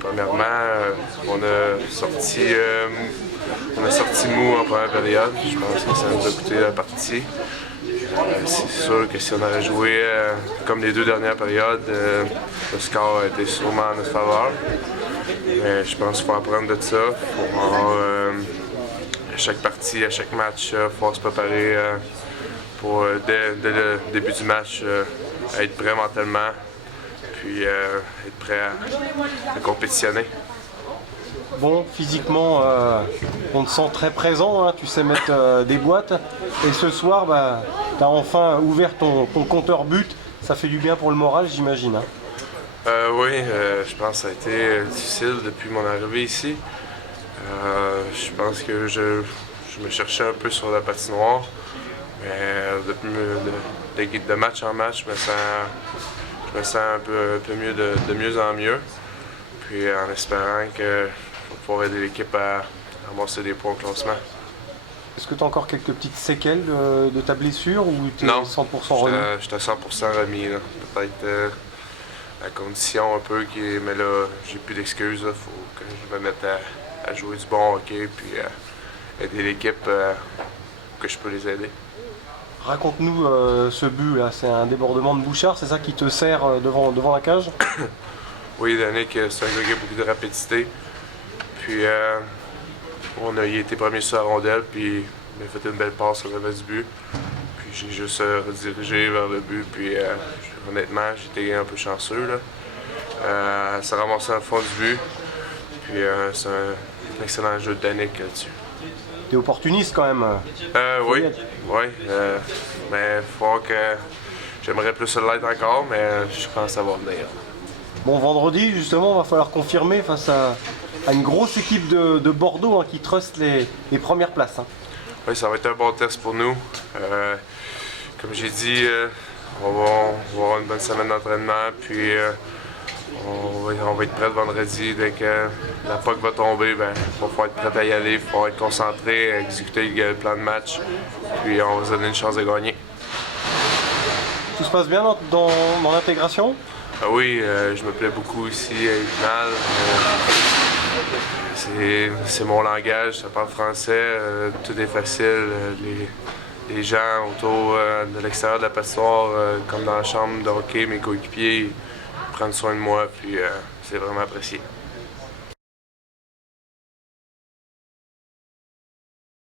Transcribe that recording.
Premièrement, on a sorti mou en première période. Je pense que ça nous a coûté la partie. C'est sûr que si on avait joué comme les deux dernières périodes, le score a été sûrement en notre faveur. Mais je pense qu'il faut apprendre de ça. Il faut à chaque partie, à chaque match, il faut se préparer pour, dès le début du match, être prêt mentalement, puis être prêt à compétitionner. Bon, physiquement, on te sent très présent, hein, tu sais mettre des boîtes. Et ce soir, tu as enfin ouvert ton compteur but. Ça fait du bien pour le moral, j'imagine. Hein. Oui, je pense que ça a été difficile depuis mon arrivée ici. Je pense que je me cherchais un peu sur la patinoire. Mais de match en match, je me sens un peu mieux de mieux en mieux. Puis en espérant que va pouvoir aider l'équipe à ramasser des points au classement. Est-ce que tu as encore quelques petites séquelles de ta blessure ou tu es 100% remis? Je suis à 100% remis. Peut-être la condition un peu, mais là, j'ai plus d'excuses. Il faut que je me mette à jouer du bon hockey puis aider l'équipe que je peux les aider. Raconte-nous ce but là, c'est un débordement de Bouchard, c'est ça qui te sert devant la cage? Oui, Danick, c'est un gars qui a beaucoup de rapidité. Puis il a été premier sur la rondelle, puis il m'a fait une belle passe au revers du but. Puis j'ai juste redirigé vers le but, puis honnêtement, j'étais un peu chanceux. Ça ramassé à le fond du but. Puis c'est un excellent jeu de Danick là-dessus. T'es opportuniste quand même. Oui. Mais il faut que j'aimerais plus l'être encore, mais je pense que ça va venir. Bon, vendredi, justement, va falloir confirmer face à une grosse équipe de Bordeaux qui truste les premières places. Hein. Oui, ça va être un bon test pour nous. Comme j'ai dit, on va avoir une bonne semaine d'entraînement, puis on va être prêt le vendredi. Dès que la puck va tomber, il va falloir être prêt à y aller, il va falloir être concentré, exécuter le plan de match, puis on va se donner une chance de gagner. Tout se passe bien dans l'intégration? Oui, je me plais beaucoup ici à Épinal. C'est mon langage, ça parle français, tout est facile. Les gens autour de l'extérieur de la patinoire, comme dans la chambre de hockey, mes coéquipiers, prennent soin de moi, puis c'est vraiment apprécié.